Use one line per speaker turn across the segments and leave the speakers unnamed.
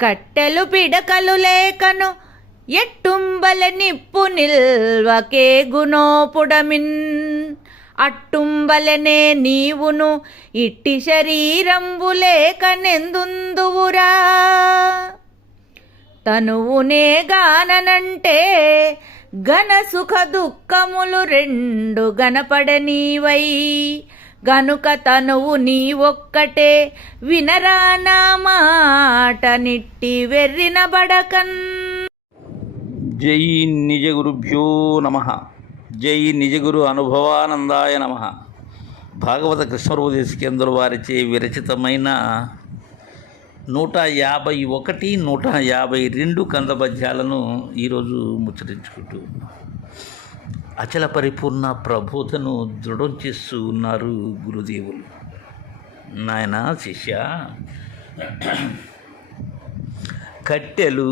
కట్టెలు పిడకలు లేకను ఎట్టుంబల నిప్పు నిల్వకే గుణోపుడమిన్ అట్టుంబలనే నీవును ఇట్టి శరీరంబు లేకనెందుందువురా? తనువునే గాననంటే ఘన సుఖ దుఃఖములు రెండు గనపడనీవై గనుక తనువు నీ ఒక్కటే వినరా మాట నిట్టి వెర్రిన బడకన్.
జై నిజ గురుభ్యో నమ. జై నిజగురు అనుభవానందాయ నమ. భాగవత కృష్ణరోదేశ కేంద్ర వారిచే విరచితమైన నూట యాభై ఒకటి నూట యాభై రెండు కంద పద్యాలను ఈరోజు ముచ్చరించుకుంటూ అచల పరిపూర్ణ ప్రబోధను దృఢం చేస్తూ ఉన్నారు గురుదేవులు. నాయన శిష్య. కట్టెలు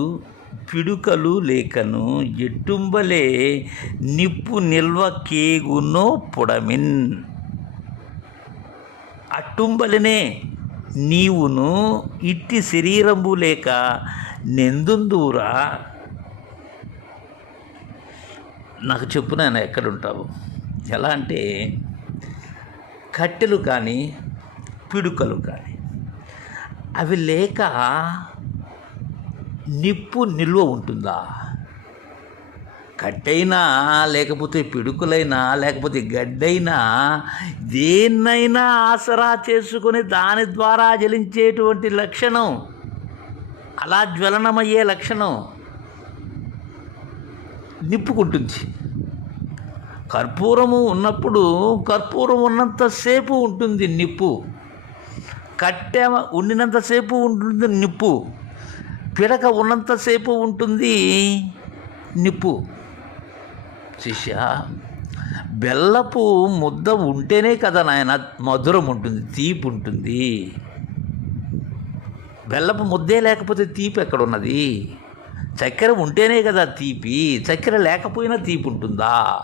పిడుకలు లేకను ఎట్టుంబలే నిప్పు నిల్వ కేగునో పొడమిన్. అట్టుంబలనే నీవును ఇట్టి శరీరంబు లేక నెందుందూరా నాకు చెప్పు నేను ఎక్కడుంటావు? ఎలా అంటే కట్టెలు కానీ పిడుకలు కానీ అవి లేక నిప్పు నిల్వ ఉంటుందా? కట్టైనా లేకపోతే పిడుకులైనా లేకపోతే గడ్డైనా దేన్నైనా ఆసరా చేసుకొని దాని ద్వారా జలించేటువంటి లక్షణం అలా జ్వలనమయ్యే లక్షణం నిప్పుకుంటుంది. కర్పూరము ఉన్నప్పుడు కర్పూరం ఉన్నంతసేపు ఉంటుంది నిప్పు. కట్టె ఉండినంతసేపు ఉంటుంది నిప్పు. పిడక ఉన్నంతసేపు ఉంటుంది నిప్పు. శిష్య బెల్లపు ముద్ద ఉంటేనే కదా నాయన మధురం ఉంటుంది తీపి ఉంటుంది. బెల్లపు ముద్దే లేకపోతే తీపి ఎక్కడున్నది? చక్కెర ఉంటేనే కదా తీపి చక్కెర లేకపోయినా తీపి ఉంటుందా?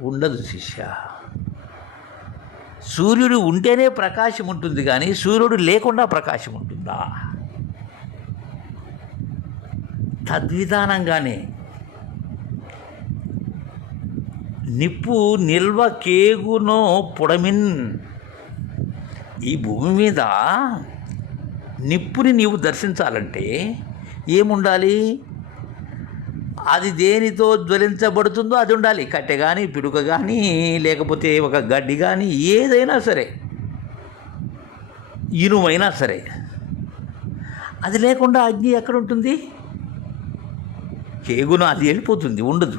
ఉండదు శిష్య. సూర్యుడు ఉంటేనే ప్రకాశం ఉంటుంది కానీ సూర్యుడు లేకుండా ప్రకాశం ఉంటుందా? తద్విధానంగానే నిప్పు నిల్వ కేగునో పొడమిన్. ఈ భూమి మీద నిప్పుని నీవు దర్శించాలంటే ఏముండాలి? అది దేనితో జ్వలించబడుతుందో అది ఉండాలి. కట్టె కానీ పిడుక కానీ లేకపోతే ఒక గడ్డి కానీ ఏదైనా సరే. ఇనుమైనా సరే. అది లేకుండా అగ్ని ఎక్కడ ఉంటుంది? కేగును అది వెళ్ళిపోతుంది ఉండదు.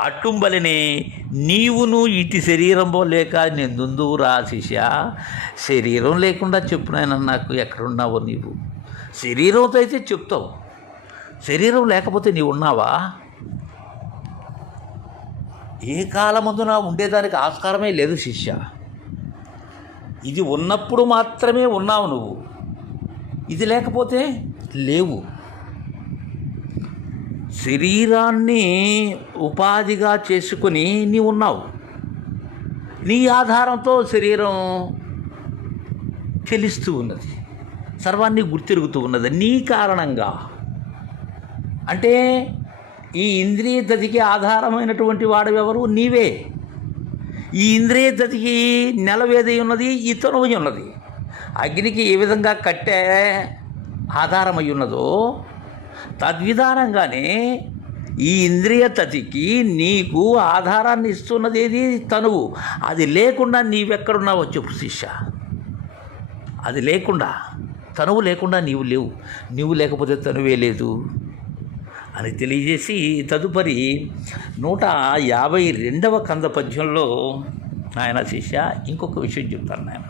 అట్టుంబలనే నీవును ఇటు శరీరంలో లేక నెందుందు రా శిష్య. శరీరం లేకుండా చెప్పునాయన నాకు ఎక్కడున్నావో నీవు. శరీరంతో అయితే చెప్తావు. శరీరం లేకపోతే నీవు ఉన్నావా? ఏ కాలమందున ఉండేదానికి ఆస్కారమే లేదు శిష్య. ఇది ఉన్నప్పుడు మాత్రమే ఉన్నావు నువ్వు. ఇది లేకపోతే లేవు. శరీరాన్ని ఉపాధిగా చేసుకుని నీ ఉన్నావు. నీ ఆధారంతో శరీరం చెలిస్తూ ఉన్నది. సర్వాన్ని గుర్తిరుగుతూ ఉన్నది. నీ కారణంగా. అంటే ఈ ఇంద్రియ దతికి ఆధారమైనటువంటి వాడు నీవే. ఈ ఇంద్రియ దతికి నెలవేది ఉన్నది ఇతను ఉన్నది. అగ్నికి ఏ విధంగా కట్టే ఆధారమై ఉన్నదో తద్విధానంగానే ఈ ఇంద్రియ తతికి నీకు ఆధారాన్ని ఇస్తున్నది ఏది తనువు. అది లేకుండా నీవెక్కడున్నావో చెప్పు శిష్య. అది లేకుండా తనువు లేకుండా నీవు లేవు. నీవు లేకపోతే తనువే లేదు అని తెలియజేసి తదుపరి నూట యాభై రెండవ కంద పద్యంలో ఆయన శిష్య ఇంకొక విషయం చెప్తాను నాయన.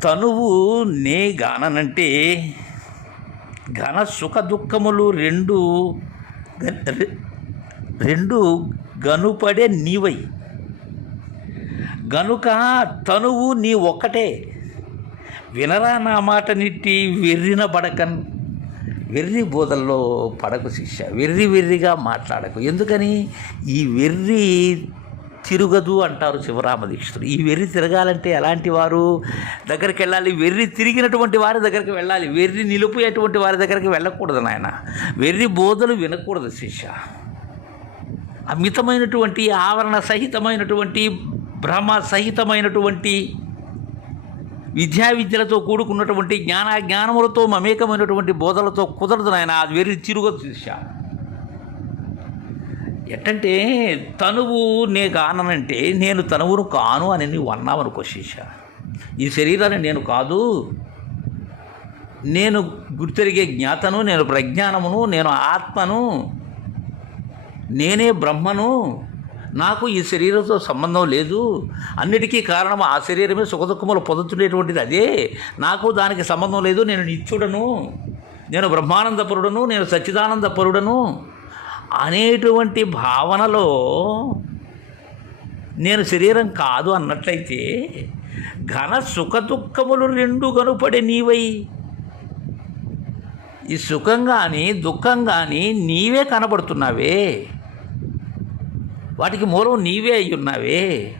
తనువు నే గాననంటే ఘన సుఖ దుఃఖములు రెండు రెండు గనుపడే నీవై. గనుక తనువు నీ ఒక్కటే. వినరా నా మాట నిట్టి వెర్రిన పడకన్ వెర్రి బోధల్లో పడకు శిష్య వెర్రి వెర్రిగా మాట్లాడకు. ఎందుకని? ఈ వెర్రి తిరగదు అంటారు శివరామ దీక్షితుడు ఈ వెర్రి తిరగాలంటే ఎలాంటి వారు? దగ్గరికి వెళ్ళాలి. వెర్రి తిరిగినటువంటి వారి దగ్గరికి వెళ్ళాలి. వెర్రి నిలిపోయేటువంటి వారి దగ్గరికి వెళ్ళకూడదు నాయన. వెర్రి బోధలు వినకూడదు శిష్య. అమితమైనటువంటి ఆవరణ సహితమైనటువంటి భ్రమ సహితమైనటువంటి విద్యా విద్యలతో కూడుకున్నటువంటి జ్ఞాన జ్ఞానములతో మమేకమైనటువంటి బోధలతో కుదరదు నాయన. అది వెర్రి తిరుగదు శిష్య. ఎట్టంటే తనువు నే కాననంటే నేను తనువును కాను అని నువ్వు అన్నావనుకో శిష్య ఈ శరీరాన్ని నేను కాదు నేను గుర్తెరిగే జ్ఞాతను నేను ప్రజ్ఞానమును నేను ఆత్మను నేనే బ్రహ్మను నాకు ఈ శరీరంతో సంబంధం లేదు. అన్నిటికీ కారణం ఆ శరీరమే సుఖదుఖములు పొందుతుండేటువంటిది అదే. నాకు దానికి సంబంధం లేదు నేను నిత్యుడను నేను బ్రహ్మానందపరుడను నేను సచ్చిదానందపరుడను అనేటువంటి భావనలో నేను శరీరం కాదు అన్నట్లయితే ఘన సుఖ దుఃఖములు రెండు కనుపడే నీవై. ఈ సుఖం కానీ దుఃఖం కానీ నీవే కనబడుతున్నావే. వాటికి మూలం నీవే అయి ఉన్నావే.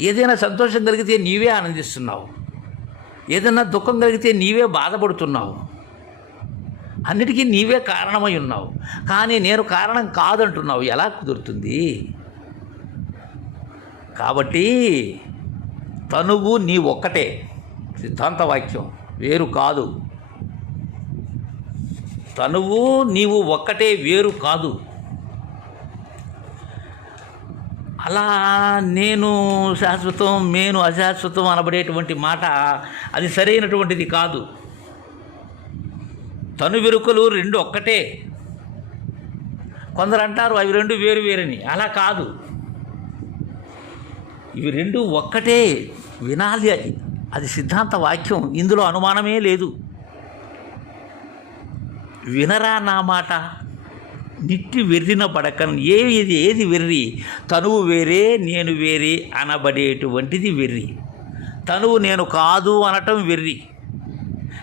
ఏదైనా సంతోషం కలిగితే నీవే ఆనందిస్తున్నావు. ఏదైనా దుఃఖం కలిగితే నీవే బాధపడుతున్నావు. అన్నిటికీ నీవే కారణమై ఉన్నావు. కానీ నేను కారణం కాదంటున్నావు. ఎలా కుదురుతుంది? కాబట్టి తనువు నీ ఒక్కటే. సిద్ధాంత వాక్యం వేరు కాదు. తనువు నీవు ఒక్కటే వేరు కాదు. అలా నేను శాశ్వతం నేను అశాశ్వతం అనబడేటువంటి మాట అది సరైనటువంటిది కాదు. తను వెరుకలు రెండు ఒక్కటే. కొందరు అంటారు అవి రెండు వేరు వేరని. అలా కాదు. ఇవి రెండు ఒక్కటే వినాలి అది. అది సిద్ధాంత వాక్యం. ఇందులో అనుమానమే లేదు. వినరా నా మాట? నిట్టి వెర్రిన పడకన్. ఇది? ఏది వెర్రి తనువు వేరే నేను వేరే అనబడేటువంటిది వెర్రి తనువు నేను కాదు అనటం వెర్రి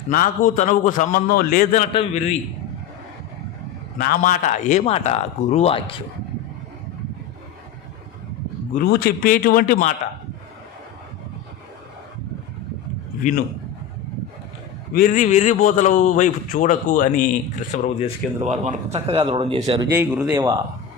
నాకు తనువుకు సంబంధం లేదనటం విర్రి. నా మాట ఏ మాట? గురువాక్యం. గురువు చెప్పేటువంటి మాట. విను. విర్రి విర్రి బోతల వైపు చూడకు అని కృష్ణప్రభు దేశకేంద్ర వారు మనకు చక్కగా దృఢం చేశారు. జై గురుదేవా.